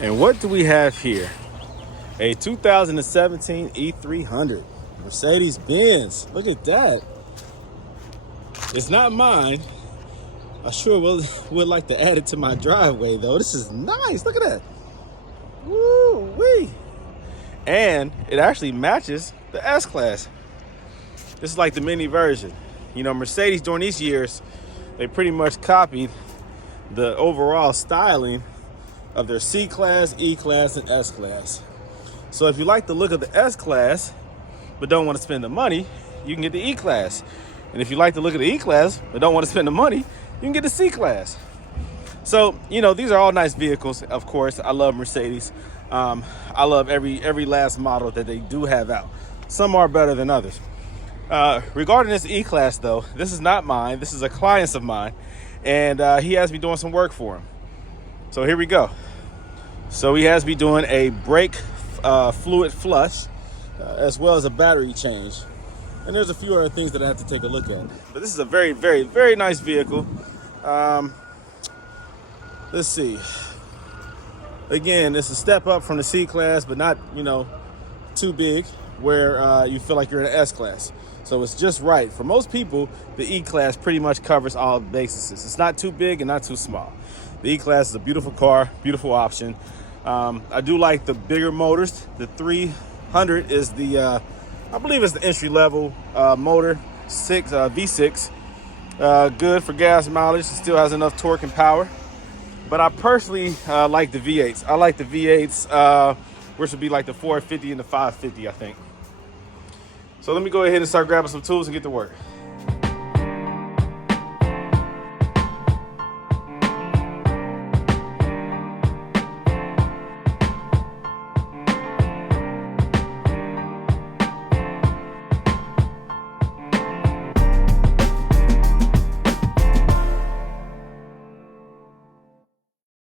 And what do we have here? A 2017 E300 Mercedes-Benz. Look at that. It's not mine. I sure would like to add it to my driveway though. This is nice. Look at that. Woo-wee. And it actually matches the S-Class. This is like the mini version. You know, Mercedes during these years, they pretty much copied the overall styling of their C-Class, E-Class, and S-Class. So if you like the look of the S-Class, but don't want to spend the money, you can get the E-Class. And if you like the look of the E-Class, but don't want to spend the money, you can get the C-Class. So, you know, these are all nice vehicles, of course. I love Mercedes. I love every last model that they do have out. Some are better than others. Regarding this E-Class, though, this is not mine. This is a client's of mine. And he has me doing some work for him. So here we go. So he has me doing a brake fluid flush, as well as a battery change. And there's a few other things that I have to take a look at. But this is a very, very, very nice vehicle. Let's see. Again, it's a step up from the C-Class, but not, you know, too big where you feel like you're in an S-Class. So it's just right. For most people, the E-Class pretty much covers all bases. It's not too big and not too small. The E-Class is a beautiful car, beautiful option. I do like the bigger motors. The 300 is the, I believe it's the entry-level motor, V6. Good for gas mileage. It still has enough torque and power. But I personally like the V8s. I like the V8s, which would be like the 450 and the 550, I think. So let me go ahead and start grabbing some tools and get to work.